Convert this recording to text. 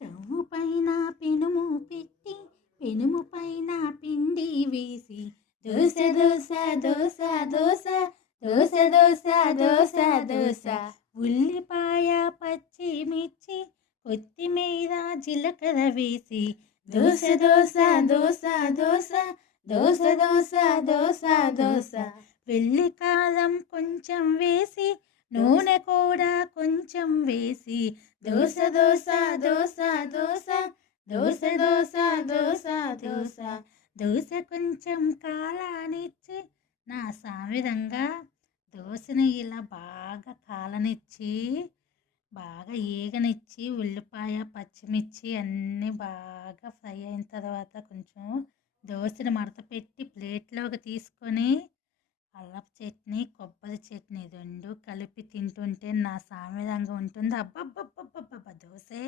Stove పైన పెనుము పెట్టి పెనుము పైన పిండి వేసి దోశ దోశ దోశ దోశ దోశ దోశ దోశ దోశ ఉల్లిపాయ పచ్చిమిర్చి కొత్తిమీర జీలకర్ర వేసి దోశ దోశ దోశ దోశ దోశ దోశ దోశ దోశ వెల్లికారం కొంచెం వేసి నూనె కూడా కొంచెం వేసి దోశ దోశ దోశ దోశ దోశ దోశ దోశ దోశ దోశ కొంచెం కాలానిచ్చి నా సామిరంగా దోశని ఇలా బాగా కాలనిచ్చి బాగా ఏగనిచ్చి ఉల్లిపాయ పచ్చిమిర్చి అన్నీ బాగా ఫ్రై అయిన తర్వాత కొంచెం దోశని మడత పెట్టి ప్లేట్లోకి తీసుకొని అల్లపు చట్నీ కొబ్బరి చట్నీ రెండు కలిపి తింటుంటే నా సామిరంగా ఉంటుంది. అబ్బబ్బబ్బబ్బబ్బ దోశే